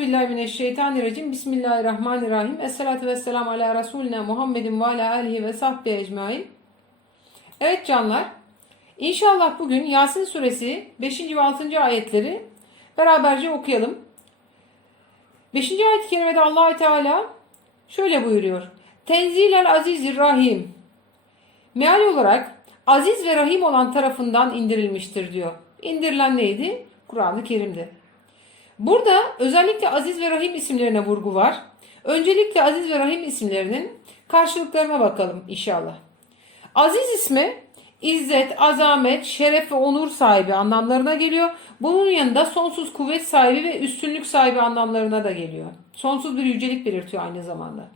Euzubillahimineşşeytanirracim. Bismillahirrahmanirrahim. Esselatu vesselam ala Resulina Muhammedin ve ala alihi ve sahbihi ecmain. Evet canlar. İnşallah bugün Yasin suresi 5. ve 6. ayetleri beraberce okuyalım. 5. ayet-i kerimede allah Teala şöyle buyuruyor. Tenzilel azizir rahim. Meal olarak aziz ve rahim olan tarafından indirilmiştir diyor. İndirilen neydi? Kur'an-ı Kerim'di. Burada özellikle Aziz ve Rahim isimlerine vurgu var. Öncelikle Aziz ve Rahim isimlerinin karşılıklarına bakalım inşallah. Aziz ismi İzzet, azamet, şeref ve onur sahibi anlamlarına geliyor. Bunun yanında sonsuz kuvvet sahibi ve üstünlük sahibi anlamlarına da geliyor. Sonsuz bir yücelik belirtiyor aynı zamanda.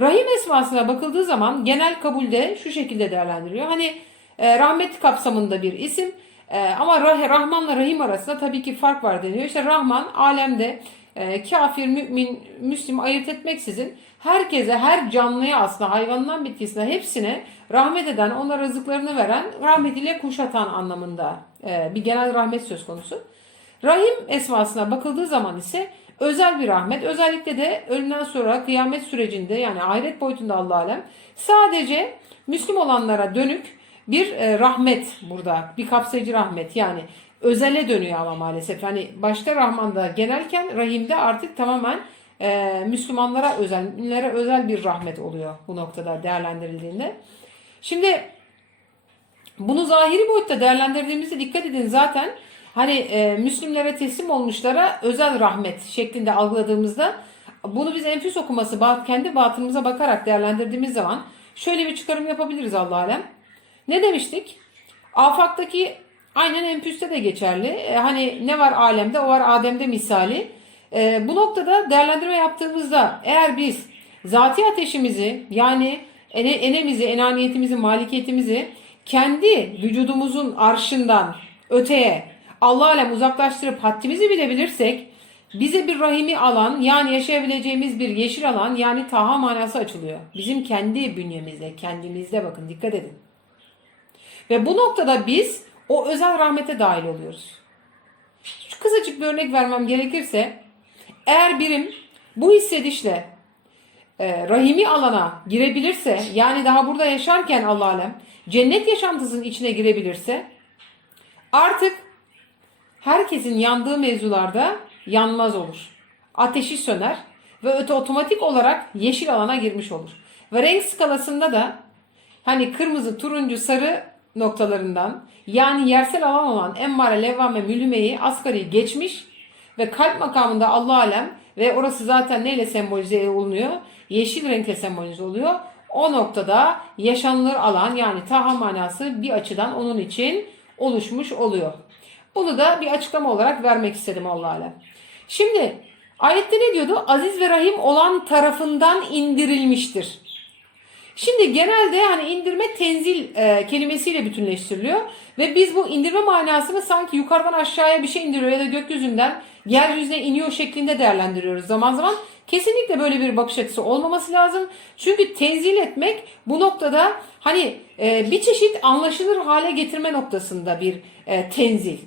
Rahim esmasına bakıldığı zaman genel kabulde şu şekilde değerlendiriyor. Hani e, rahmet kapsamında bir isim e, ama rah, Rahmanla Rahim arasında tabii ki fark var deniyor. İşte Rahman alemde e, kafir, mümin, müslim ayırt etmeksizin herkese, her canlıya aslında hayvandan bitkisine hepsine rahmet eden, ona rızıklarını veren, rahmetiyle kuşatan anlamında e, bir genel rahmet söz konusu. Rahim esmasına bakıldığı zaman ise özel bir rahmet. Özellikle de ölümden sonra kıyamet sürecinde yani ahiret boyutunda Allah alem sadece Müslüm olanlara dönük bir e, rahmet burada. Bir kapsayıcı rahmet yani özele dönüyor ama maalesef. Hani başta Rahman'da genelken Rahim'de artık tamamen e, Müslümanlara özel, özel bir rahmet oluyor bu noktada değerlendirildiğinde. Şimdi bunu zahiri boyutta değerlendirdiğimizde dikkat edin zaten hani e, Müslümlere teslim olmuşlara özel rahmet şeklinde algıladığımızda bunu biz enfüs okuması kendi batınımıza bakarak değerlendirdiğimiz zaman şöyle bir çıkarım yapabiliriz Allah alem. Ne demiştik? Afaktaki aynen enfüste de geçerli. E, hani ne var alemde o var Adem'de misali. E, bu noktada değerlendirme yaptığımızda eğer biz zati ateşimizi yani ene, enemizi, enaniyetimizi, malikiyetimizi kendi vücudumuzun arşından öteye Allah alem uzaklaştırıp haddimizi bilebilirsek bize bir rahimi alan yani yaşayabileceğimiz bir yeşil alan yani taha manası açılıyor. Bizim kendi bünyemizde, kendimizde bakın dikkat edin. Ve bu noktada biz o özel rahmete dahil oluyoruz. Şu kısacık bir örnek vermem gerekirse eğer birim bu hissedişle e, rahimi alana girebilirse yani daha burada yaşarken Allah alem cennet yaşantısının içine girebilirse artık herkesin yandığı mevzularda yanmaz olur. Ateşi söner ve öte otomatik olarak yeşil alana girmiş olur. Ve renk skalasında da hani kırmızı, turuncu, sarı noktalarından yani yersel alan olan emmare, levvame, mülümeyi, asgari geçmiş ve kalp makamında Allah alem ve orası zaten neyle sembolize olunuyor? Yeşil renkle sembolize oluyor. O noktada yaşanılır alan yani taha manası bir açıdan onun için oluşmuş oluyor. Bunu da bir açıklama olarak vermek istedim Allah alem. Şimdi ayette ne diyordu? Aziz ve rahim olan tarafından indirilmiştir. Şimdi genelde hani indirme tenzil e, kelimesiyle bütünleştiriliyor ve biz bu indirme manasını sanki yukarıdan aşağıya bir şey indiriyor ya da gökyüzünden yeryüzüne iniyor şeklinde değerlendiriyoruz zaman zaman. Kesinlikle böyle bir bakış açısı olmaması lazım. Çünkü tenzil etmek bu noktada hani e, bir çeşit anlaşılır hale getirme noktasında bir e, tenzil.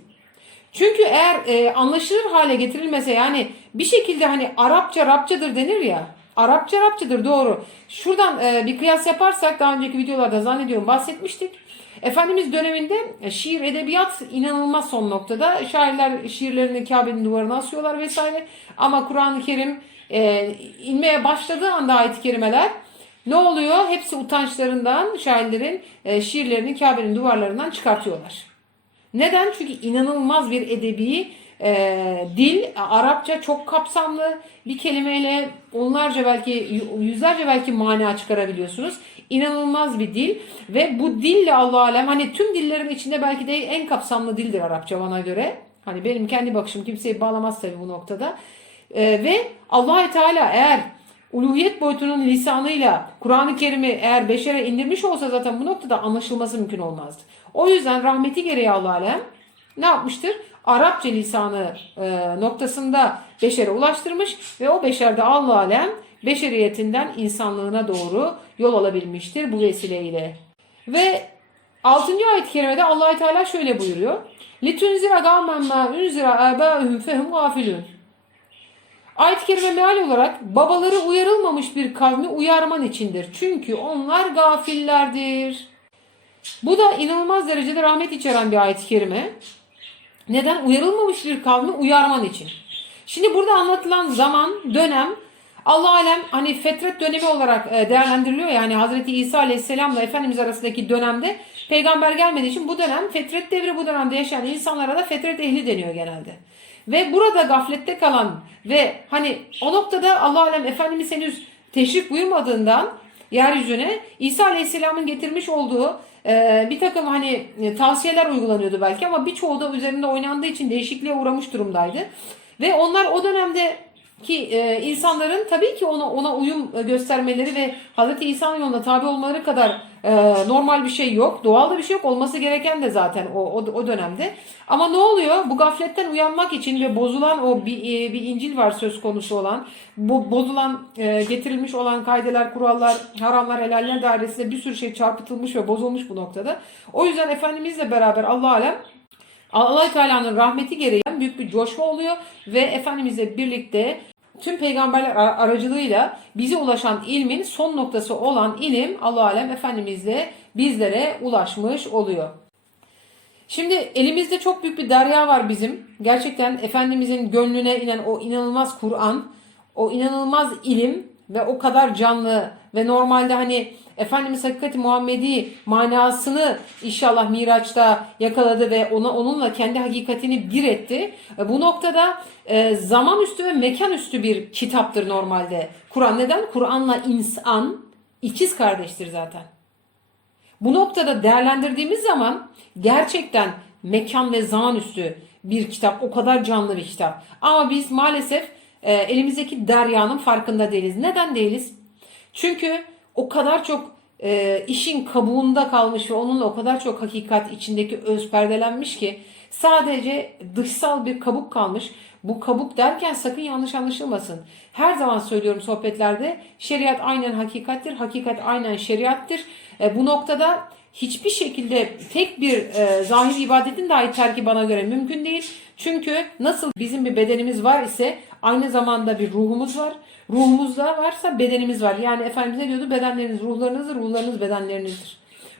Çünkü eğer e, anlaşılır hale getirilmese yani bir şekilde hani Arapça Rabçadır denir ya Arapça Arapçadır doğru. Şuradan e, bir kıyas yaparsak daha önceki videolarda zannediyorum bahsetmiştik. Efendimiz döneminde e, şiir, edebiyat inanılmaz son noktada. Şairler şiirlerini Kabe'nin duvarına asıyorlar vesaire. Ama Kur'an-ı Kerim e, inmeye başladığı anda ayet-i kerimeler ne oluyor? Hepsi utançlarından şairlerin e, şiirlerini Kabe'nin duvarlarından çıkartıyorlar. Neden? Çünkü inanılmaz bir edebi e, dil Arapça çok kapsamlı bir kelimeyle onlarca belki yüzlerce belki mana çıkarabiliyorsunuz. İnanılmaz bir dil ve bu dille Allah alem hani tüm dillerin içinde belki de en kapsamlı dildir Arapça bana göre. Hani benim kendi bakışım kimseyi bağlamaz tabii bu noktada. E, ve allah Teala eğer uluhiyet boyutunun lisanıyla Kur'an-ı Kerim'i eğer beşere indirmiş olsa zaten bu noktada anlaşılması mümkün olmazdı. O yüzden rahmeti gereği Allah alem ne yapmıştır? Arapça lisanı e, noktasında beşere ulaştırmış ve o beşerde Allah alem beşeriyetinden insanlığına doğru yol alabilmiştir bu vesileyle. Ve 6. ayet-i kerimede allah Teala şöyle buyuruyor. لِتُنْزِرَ قَوْمًا مَا اُنْزِرَ آبَاءُهُمْ فَهُمْ غَافِلُونَ Ayet-i kerime meal olarak babaları uyarılmamış bir kavmi uyarman içindir. Çünkü onlar gafillerdir. Bu da inanılmaz derecede rahmet içeren bir ayet-i kerime. Neden? Uyarılmamış bir kavmi uyarman için. Şimdi burada anlatılan zaman, dönem Allah alem hani fetret dönemi olarak e, değerlendiriliyor yani Hazreti İsa Aleyhisselam'la Efendimiz arasındaki dönemde peygamber gelmediği için bu dönem fetret devri bu dönemde yaşayan insanlara da fetret ehli deniyor genelde. Ve burada gaflette kalan ve hani o noktada Allah alem Efendimiz henüz teşrif buyurmadığından yeryüzüne İsa Aleyhisselam'ın getirmiş olduğu e, bir takım hani e, tavsiyeler uygulanıyordu belki ama birçoğu da üzerinde oynandığı için değişikliğe uğramış durumdaydı. Ve onlar o dönemde ki e, insanların tabii ki ona ona uyum göstermeleri ve Hazreti İsa'nın yoluna tabi olmaları kadar e, normal bir şey yok. Doğal da bir şey yok. Olması gereken de zaten o, o, o dönemde. Ama ne oluyor? Bu gafletten uyanmak için ve bozulan o bir, e, bir İncil var söz konusu olan. Bu bozulan, e, getirilmiş olan kaideler, kurallar, haramlar, helaller dairesinde bir sürü şey çarpıtılmış ve bozulmuş bu noktada. O yüzden Efendimizle beraber Allah alem allah Teala'nın rahmeti gereği büyük bir coşma oluyor ve Efendimizle birlikte tüm peygamberler ar- aracılığıyla bize ulaşan ilmin son noktası olan ilim Allah alem Efendimizle bizlere ulaşmış oluyor. Şimdi elimizde çok büyük bir derya var bizim. Gerçekten Efendimizin gönlüne inen o inanılmaz Kur'an, o inanılmaz ilim ve o kadar canlı ve normalde hani Efendimiz Hakikati Muhammedi manasını inşallah Miraç'ta yakaladı ve ona onunla kendi hakikatini bir etti. E, Bu noktada e, zaman üstü ve mekan üstü bir kitaptır normalde. Kur'an neden? Kur'an'la insan ikiz kardeştir zaten. Bu noktada değerlendirdiğimiz zaman gerçekten mekan ve zaman üstü bir kitap. O kadar canlı bir kitap. Ama biz maalesef e, elimizdeki deryanın farkında değiliz. Neden değiliz? Çünkü o kadar çok e, işin kabuğunda kalmış ve onunla o kadar çok hakikat içindeki öz perdelenmiş ki sadece dışsal bir kabuk kalmış. Bu kabuk derken sakın yanlış anlaşılmasın. Her zaman söylüyorum sohbetlerde şeriat aynen hakikattir, hakikat aynen şeriattır. E, bu noktada hiçbir şekilde tek bir e, zahir ibadetin dahi terki bana göre mümkün değil. Çünkü nasıl bizim bir bedenimiz var ise aynı zamanda bir ruhumuz var. Ruhumuzda varsa bedenimiz var. Yani Efendimiz ne diyordu? Bedenleriniz ruhlarınızdır, ruhlarınız bedenlerinizdir.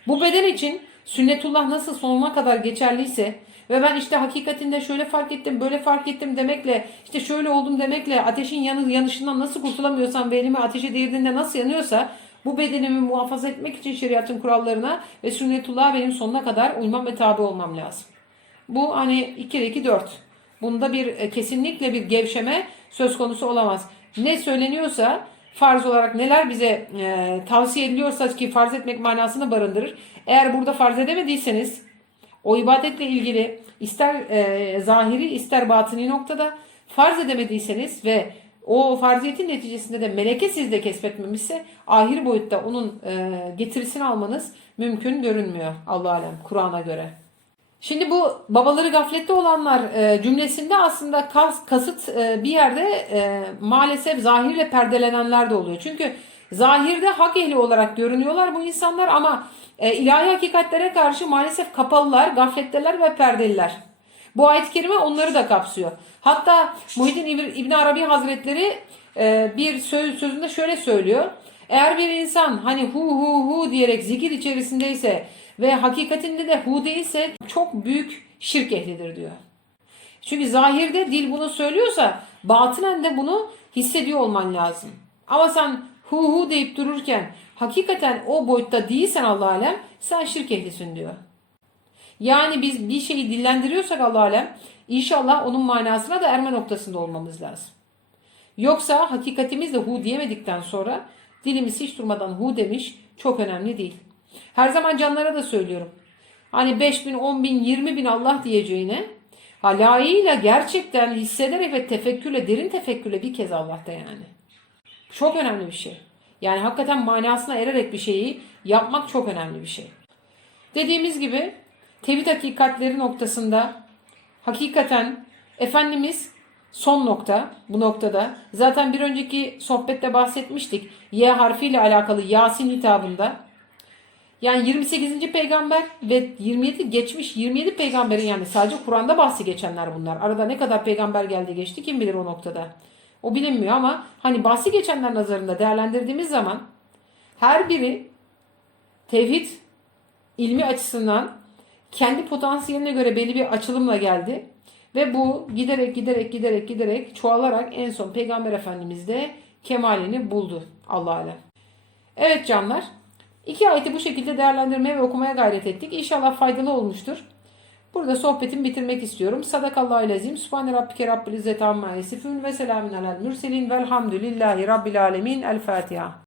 Bu beden için sünnetullah nasıl sonuna kadar geçerliyse ve ben işte hakikatinde şöyle fark ettim, böyle fark ettim demekle, işte şöyle oldum demekle ateşin yanı, yanışından nasıl kurtulamıyorsam ve elimi ateşe değirdiğinde nasıl yanıyorsa bu bedenimi muhafaza etmek için şeriatın kurallarına ve sünnetullah'a benim sonuna kadar uymam ve tabi olmam lazım. Bu hani 2'de 2 4. Bunda bir e, kesinlikle bir gevşeme söz konusu olamaz. Ne söyleniyorsa farz olarak neler bize e, tavsiye ediliyorsa ki farz etmek manasını barındırır. Eğer burada farz edemediyseniz o ibadetle ilgili ister e, zahiri ister batini noktada farz edemediyseniz ve o farziyetin neticesinde de meleke sizde kesbetmemişse ahir boyutta onun e, getirisini almanız mümkün görünmüyor Allah alem Kur'an'a göre. Şimdi bu babaları gaflette olanlar e, cümlesinde aslında kas, kasıt e, bir yerde e, maalesef zahirle perdelenenler de oluyor. Çünkü zahirde hak ehli olarak görünüyorlar bu insanlar ama ilahi hakikatlere karşı maalesef kapalılar, gafletteler ve perdeliler. Bu ayet-i kerime onları da kapsıyor. Hatta Muhyiddin İbn Arabi Hazretleri bir söz, sözünde şöyle söylüyor. Eğer bir insan hani hu hu hu diyerek zikir içerisindeyse ve hakikatinde de hu değilse çok büyük şirk ehlidir diyor. Çünkü zahirde dil bunu söylüyorsa batinen de bunu hissediyor olman lazım. Ama sen hu hu deyip dururken hakikaten o boyutta değilsen Allah alem sen şirk ehlisin diyor. Yani biz bir şeyi dillendiriyorsak Allah alem inşallah onun manasına da erme noktasında olmamız lazım. Yoksa hakikatimizle hu diyemedikten sonra dilimiz hiç durmadan hu demiş çok önemli değil. Her zaman canlara da söylüyorum. Hani 5 bin, 10 bin, 20 bin Allah diyeceğine ha layığıyla gerçekten hissederek ve tefekkürle, derin tefekkürle bir kez Allah'ta yani. Çok önemli bir şey. Yani hakikaten manasına ererek bir şeyi yapmak çok önemli bir şey. Dediğimiz gibi tevhid hakikatleri noktasında hakikaten Efendimiz son nokta bu noktada. Zaten bir önceki sohbette bahsetmiştik. Y harfiyle alakalı Yasin hitabında. Yani 28. peygamber ve 27 geçmiş 27 peygamberin yani sadece Kur'an'da bahsi geçenler bunlar. Arada ne kadar peygamber geldi geçti kim bilir o noktada. O bilinmiyor ama hani bahsi geçenler nazarında değerlendirdiğimiz zaman her biri tevhid ilmi açısından kendi potansiyeline göre belli bir açılımla geldi. Ve bu giderek giderek giderek giderek çoğalarak en son Peygamber Efendimiz de kemalini buldu Allah alem. Evet canlar. İki ayeti bu şekilde değerlendirmeye ve okumaya gayret ettik. İnşallah faydalı olmuştur. Burada sohbetimi bitirmek istiyorum. Sadakallahu lezim. Subhane rabbike rabbil izzeti amma yasifun ve selamun alel mürselin velhamdülillahi rabbil alemin. El Fatiha.